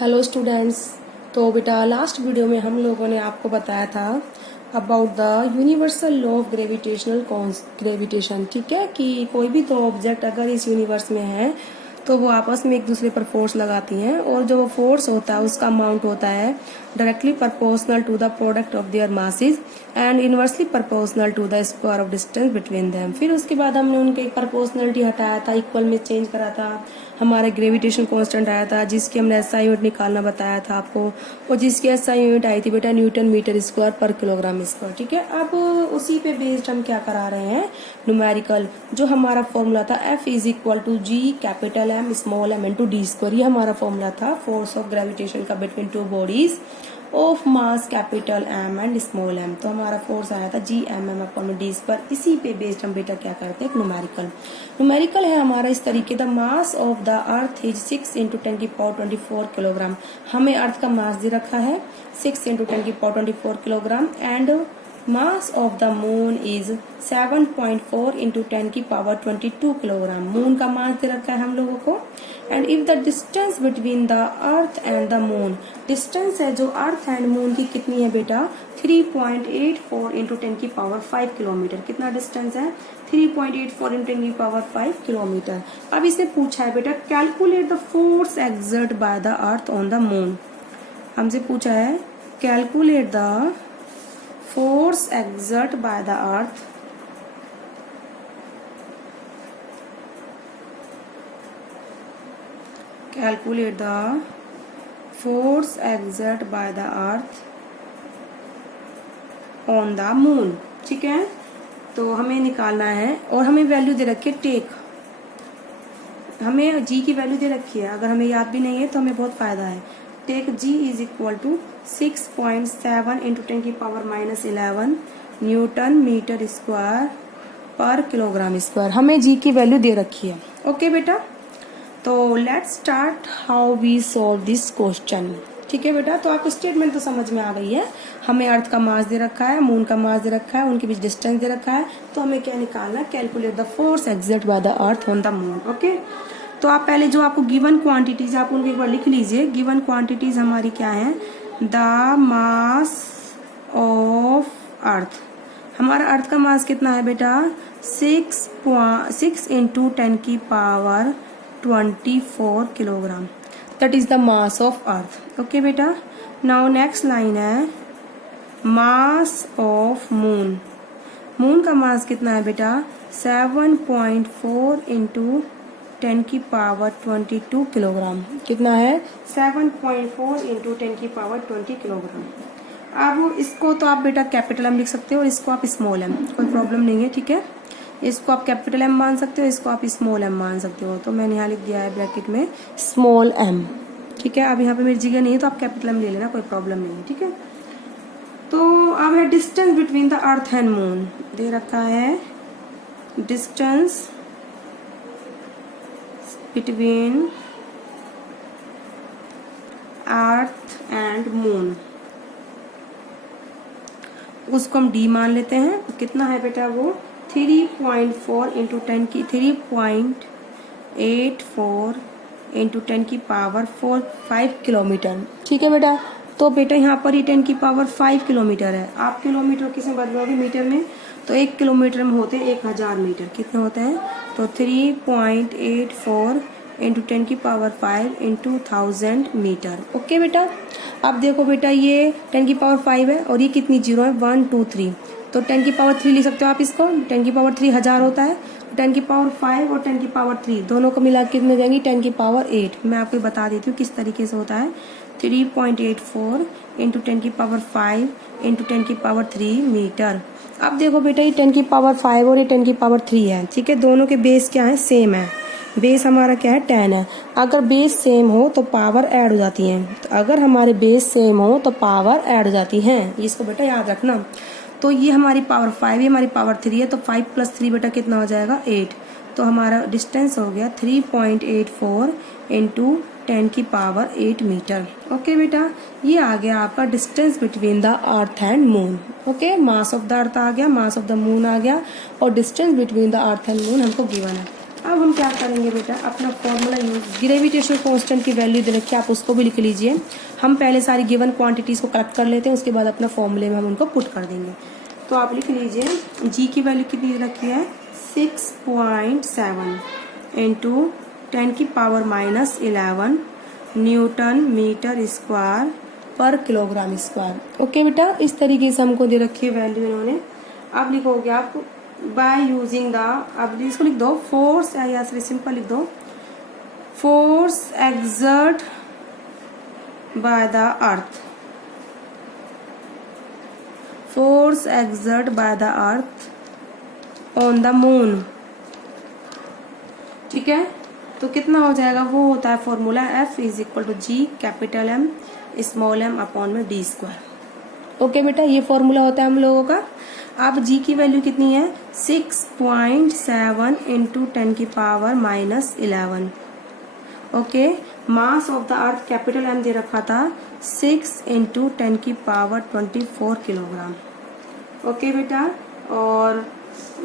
Hello students. तो बेटा last video में हम लोगों ने आपको बताया था about the universal law of gravitation. ठीक है कि कोई भी दो ऑब्जेक्ट अगर इस यूनिवर्स में है तो वो आपस में एक दूसरे पर फोर्स लगाती हैं और जो फोर्स होता है उसका अमाउंट होता है directly proportional to the product of their masses and inversely proportional to the square of distance between them. फिर उसके बाद हमने उनके प्रोपोर्शनलिटी हटाया था, इक्वल में चेंज करा था, हमारे ग्रेविटेशन कांस्टेंट आया था जिसकी हमने एसआई यूनिट निकालना बताया था आपको, और जिसकी एसआई यूनिट आई थी बेटा न्यूटन मीटर स्क्वायर पर किलोग्राम स्क्वायर। ठीक है, अब उसी पे बेस्ड हम क्या करा रहे हैं, न्यूमेरिकल। जो हमारा फॉर्मूला था F is equal to G capital M small m into D square, ये हमारा फॉर्मूला था फोर्स ऑफ ग्रेविटेशन का between two bodies of mass capital M and small m। तो हमारा फोर्स आया था GMM अपॉन डी स्क्वायर। इसी पे बेस्ड हम बेटा क्या करते हैं, न्यूमेरिकल है हमारा इस तरीके। The mass of the earth is 6 into 10⁻24 kilogram. हमें अर्थ का मास दे रखा है 6 into 10⁻24 kilogram and mass of the moon is 7.4 into 10⁻22 kilogram. Moon का मास दे रखा है हम लोगों को। And if the distance between the earth and the moon, distance है जो अर्थ एंड मून की कितनी है बेटा, 3.84 इंटू 10⁵ किलोमीटर। कितना डिस्टेंस है, 3.84 इंटू 10⁵ किलोमीटर। अब इसने पूछा है बेटा calculate the force exert by the earth on the moon. हमसे पूछा है calculate the force exert by the earth calculate the force exert by the earth on the moon। ठीक है, तो हमें निकालना है और हमें वैल्यू दे रखी है टेक। हमें जी की वैल्यू दे रखी है, अगर हमें याद भी नहीं है तो हमें बहुत फायदा है। Take G is equal to 6.7 into 10⁻11 newton metre square पर किलोग्राम स्क्वायर। हमें जी की वैल्यू दे रखी है। ओके बेटा, तो let's start how we solve this question. ठीक है बेटा, तो आपको स्टेटमेंट तो समझ में आ गई है। हमें अर्थ का मास दे रखा है, मून का मास दे रखा है, उनके बीच डिस्टेंस दे रखा है, तो हमें क्या निकालना है, calculate the force exert by the earth on the moon. Okay, तो आप पहले जो आपको गिवन क्वांटिटीज आप उनके एक बार लिख लीजिए। गिवन क्वांटिटीज हमारी क्या है, द मास ऑफ अर्थ। हमारा अर्थ का मास कितना है बेटा, 6 into 10⁻24 kilogram, that is the mass of earth. Okay बेटा, नाउ नेक्स्ट लाइन है मास ऑफ मून। मून का मास कितना है बेटा, 7.4 इंटू 10⁻22 किलोग्राम। कितना है, 7.4 इंटू 10⁻20 किलोग्राम। अब इसको तो आप बेटा कैपिटल एम लिख सकते हो और इसको आप स्मॉल एम, कोई प्रॉब्लम नहीं है। ठीक है, इसको आप कैपिटल एम मान सकते हो, इसको आप स्मॉल एम मान सकते हो। तो मैंने यहाँ लिख दिया है ब्रैकेट में स्मॉल एम। ठीक है, अब यहाँ पे मेरी जगह नहीं है तो आप कैपिटल एम ले लेना, कोई प्रॉब्लम नहीं है। ठीक है, तो अब है distance between the earth and moon. दे रखा है distance between earth and moon, उसको हम डी मान लेते हैं। कितना है बेटा वो, 3.4 इंटू 3.84 इंटू 10⁻45 किलोमीटर। ठीक है बेटा, तो बेटा यहाँ पर ही 10⁻5 किलोमीटर है। आप किलोमीटर किसमें बदलोगे, मीटर में, तो 1 किलोमीटर में होते हैं 1000 मीटर। कितने होते हैं, तो 3.84 इंटू 10⁻5 इंटू 1000 मीटर। ओके बेटा, अब देखो बेटा ये 10⁻5 है और ये कितनी जीरो है, 1 2 3, तो 10⁻3 लिख सकते हो आप इसको। 10⁻3 1000 होता है, 10⁻5 और 10⁻3 दोनों को मिला कितने देंगी, 10⁻8। मैं आपको बता देती हूँ किस तरीके से होता है, 3.84 इंटू 10⁻5 इंटू 10⁻3 मीटर। अब देखो बेटा ये 10⁻5 और ये 10⁻3 है। ठीक है, दोनों के बेस क्या है, सेम है। बेस हमारा क्या है, 10 है। अगर बेस सेम हो तो पावर ऐड हो जाती है, तो अगर हमारे बेस सेम हो तो पावर ऐड हो जाती है, इसको बेटा याद रखना। तो ये हमारी पावर 5, ये हमारी पावर 3 है, तो 5 + 3 बेटा कितना हो जाएगा, 8। तो हमारा डिस्टेंस हो गया 3.84 इंटू 10⁸ मीटर। ओके बेटा, ये आ गया आपका distance between the earth and moon. Okay, mass of the earth आ गया, मास ऑफ द मून आ गया और distance between the earth and moon हमको गिवन है। अब हम क्या करेंगे बेटा, अपना फॉर्मूला यूज, ग्रेविटेशनल कांस्टेंट की वैल्यू दे रखी है, आप उसको भी लिख लीजिए। हम पहले सारी गिवन क्वांटिटीज को कलेक्ट कर लेते हैं, उसके बाद अपना फॉर्मूले में हम उनको पुट कर देंगे। तो आप लिख लीजिए, जी की वैल्यू कितनी दे रखी है, 6.7 इंटू 10⁻⁻11 न्यूटन मीटर स्क्वायर पर किलोग्राम स्क्वायर। ओके बेटा, इस तरीके से हमको दे रखी है वैल्यू इन्होंने। अब लिखोगे आप बाय यूजिंग द, अब इसको लिख दो फोर्स, या सिंपल लिख दो force exert by the earth, force exert by the earth on the moon. ठीक है, तो कितना हो जाएगा, वो होता है formula F is equal to G capital M small m upon में d स्क्वायर। ओके बेटा, ये फॉर्मूला होता है हम लोगों का। अब जी की वैल्यू कितनी है, 6.7 into 10⁻⁻11। Okay, mass of the earth capital M दे रखा था 6 इंटू 10⁻24 किलोग्राम। ओके बेटा, और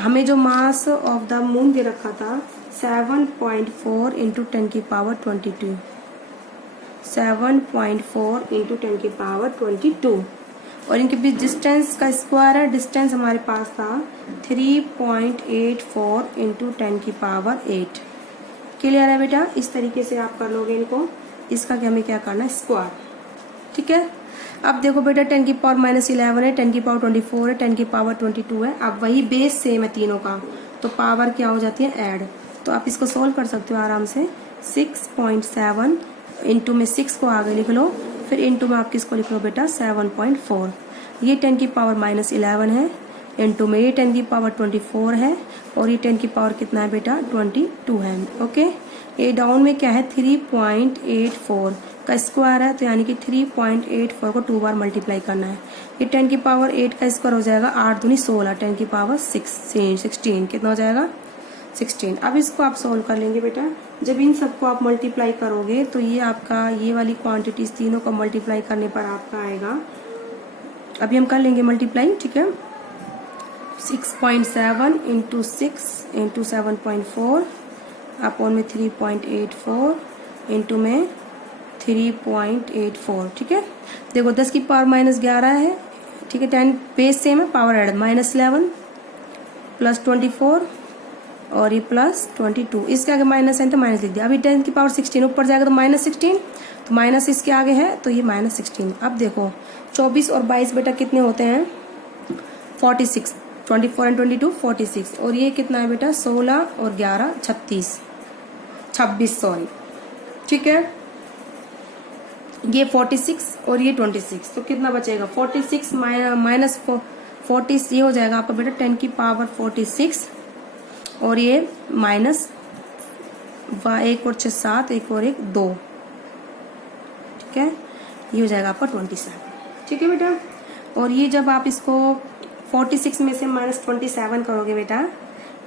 हमें जो मास ऑफ द मून दे रखा था 7.4 इंटू 10⁻22, 7.4 इंटू 10⁻22, और इनके बीच डिस्टेंस का स्क्वायर है। डिस्टेंस हमारे पास था 3.84 इंटू 10⁸। क्लियर है बेटा, इस तरीके से आप कर लोगे इनको। इसका हमें क्या करना है, स्क्वायर। ठीक है, अब देखो बेटा 10⁻11 है, 10⁻24 है, 10⁻22 है। अब वही बेस सेम है तीनों का, तो पावर क्या हो जाती है, ऐड। तो आप इसको सोल्व कर सकते हो आराम से। 6.7 इंटू में 6 को आगे लिख लो, फिर इंटू में आप किसको लिख लो बेटा, 7.4। ये 10⁻11 है, इंटू में ये 10⁻24 है, और ये 10 कितना है बेटा, 22 है। ओके, ये डाउन में क्या है, 3.84 का स्क्वायर है, तो यानी कि 3.84 को 2 बार मल्टीप्लाई करना है। ये 10⁸ का स्क्वायर हो जाएगा 8 दूनी 16, 10⁻16 कितना हो जाएगा, 16। अब इसको आप सोल्व कर लेंगे बेटा। जब इन सबको आप मल्टीप्लाई करोगे तो ये आपका, ये वाली क्वांटिटीज तीनों को मल्टीप्लाई करने पर आपका आएगा, अभी हम कर लेंगे मल्टीप्लाई। ठीक है, 6.7 इंटू 6 इंटू 7.4 अपॉन में 3.84 इंटू में 3.84। ठीक है, देखो 10⁻⁻11 है। ठीक है, 10 बेस सेम है, पावर ऐड -11 प्लस 24 और ये प्लस 22। इसके आगे माइनस है तो माइनस लिख दिया। अभी 10⁻16 ऊपर जाएगा तो -16, तो माइनस इसके आगे है तो ये -16। अब देखो 24 और 22 बेटा कितने होते हैं, 46, 24 एंड 22 46, और ये कितना है बेटा, 16 और 11 26 सॉरी। ठीक है, ये 46 और ये 26, तो कितना बचेगा, 46 माइनस 40, ये हो जाएगा आपका बेटा 10⁻46, और ये माइनस 1 और 6 7, 1 और 1 2। ठीक है, ये हो जाएगा आपका 27। ठीक है बेटा, और ये जब आप इसको 46 में से -27 करोगे बेटा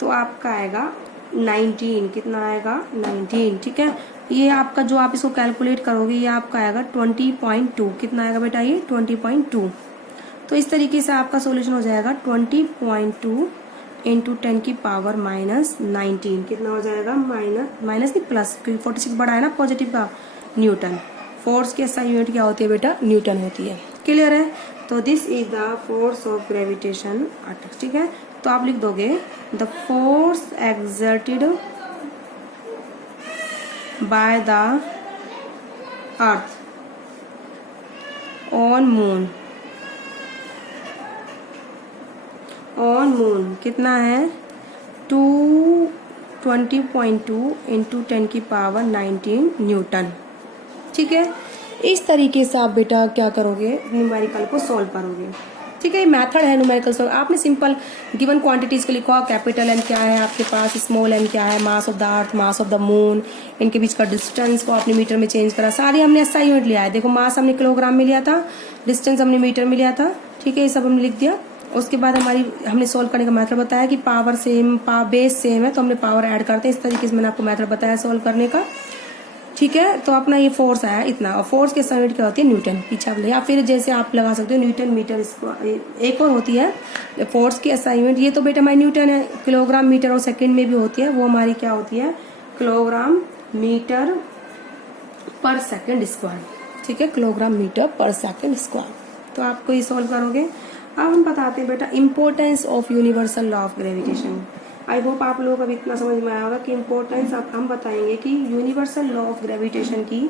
तो आपका आएगा 19। कितना आएगा, 19। ठीक है, ये आपका जो आप इसको कैलकुलेट करोगे ये आपका आएगा 20.2। कितना आएगा बेटा, ये 20.2। तो इस तरीके से आपका सॉल्यूशन हो जाएगा 20.2 इंटू 10⁻⁻19। कितना हो जाएगा, माइनस नहीं प्लस, क्योंकि 46 बड़ा है ना पॉजिटिव का, न्यूटन। फोर्स की SI यूनिट क्या होती है बेटा, न्यूटन होती है। क्लियर है, तो this is the force of gravitation earth. ठीक है, तो आप लिख दोगे the force exerted by the earth on moon, on moon कितना है, 220.2 इंटू 10⁻19 न्यूटन। ठीक है, इस तरीके से आप बेटा क्या करोगे, न्यूमेरिकल को सॉल्व करोगे। ठीक है, ये मेथड है न्यूमेरिकल सॉल्व। आपने सिंपल गिवन क्वांटिटीज को लिखा, कैपिटल M क्या है आपके पास, स्मॉल m क्या है, मास of the earth, mass of the moon, इनके बीच का डिस्टेंस को आपने मीटर में चेंज करा। सारी हमने SI यूनिट लिया है। देखो मास हमने किलोग्राम में लिया था, डिस्टेंस हमने मीटर में लिया था। ठीक है, ये सब हमने लिख दिया। उसके बाद हमने सोल्व करने का मेथड बताया कि पावर सेम, बेस सेम है तो हमने पावर ऐड करते हैं। इस तरीके से मैंने आपको मेथड बताया सोल्व करने का। ठीक है। तो अपना ये फोर्स आया इतना, और फोर्स की SI यूनिट क्या होती है, न्यूटन। पीछे आप ले, या फिर जैसे आप लगा सकते हो न्यूटन मीटर स्क्वायर। एक और होती है फोर्स की SI यूनिट, ये तो बेटा हमारी न्यूटन है, किलोग्राम मीटर और सेकंड में भी होती है, वो हमारी क्या होती है, किलोग्राम मीटर पर सेकंड स्क्वायर। ठीक है, किलोग्राम मीटर पर सेकंड स्क्वायर। तो आपको ये सॉल्व करोगे। अब हम बताते हैं बेटा importance of universal law of gravitation. I hope आप लोग अब इतना समझ में आया होगा कि इम्पोर्टेंस, अब हम बताएंगे कि यूनिवर्सल लॉ ऑफ ग्रेविटेशन की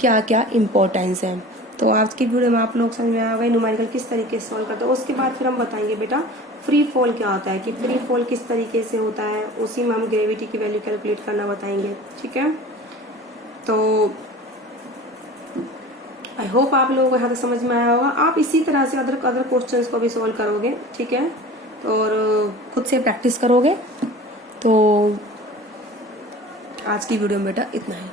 क्या क्या इम्पोर्टेंस है। तो आज की वीडियो में आप लोग समझ में आया होगा न्यूमेरिकल किस तरीके से सॉल्व करते हैं। उसके बाद फिर हम बताएंगे बेटा फ्री फॉल क्या होता है, कि फ्री फॉल किस तरीके से होता है, उसी में हम ग्रेविटी की वैल्यू कैलकुलेट करना बताएंगे। ठीक है, तो आई होप आप लोगों को यहाँ तक समझ में आया होगा। आप इसी तरह से अदर क्वेश्चंस को भी सॉल्व करोगे। ठीक है, और खुद से प्रैक्टिस करोगे। तो आज की वीडियो में बेटा इतना ही।